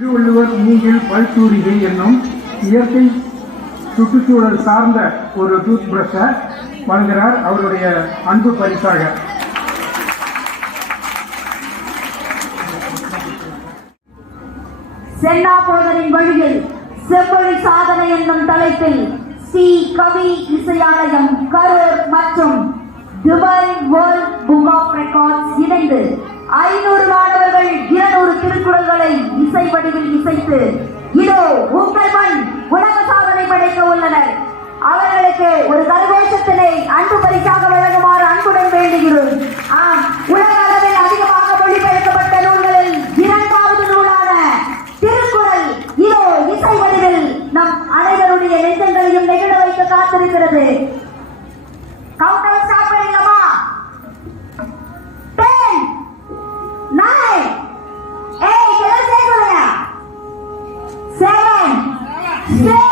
திருவள்ளுவர் மூங்கில் பல்தூரிகை என்னும் இயற்கை சுற்றுச்சூழல் சார்ந்த ஒரு டூத் பிரஷை வழங்குகிறார் அவருடைய அன்பு பரிசாக. சென்னா போதரின் வழியில் செவ்வழி சாதனை என்னும் தலைப்பில் ஸ்ரீ கவி இசையாலயம் கரூர் மற்றும் Dubai world book of records இணைந்து 500 மாணவர்கள் 200 திருக்குறள்களை இசை வடிவில் இசைத்து இதோ உங்கள் மண் உலக சாதனை படைக்க உள்ளனர். அவர்களுக்கு ஒரு கரகோஷத்தினை அன்பு பரிசாக வழங்குமாறு அன்புடன் வேண்டுகிறோம். உலக அளவில் அதிகமாக மொழிபெயர்க்கப்பட்ட நூல்களில் 2வது நூலான திருக்குறள் இதோ இசை வடிவில் நம் அனைவருடைய நெஞ்சங்களையும் நெகிழ வைக்க காத்திருக்கிறது. கவுண்டர் ஸ்டார்ட் பண்ணிடலாமா? 10 9 8 7 7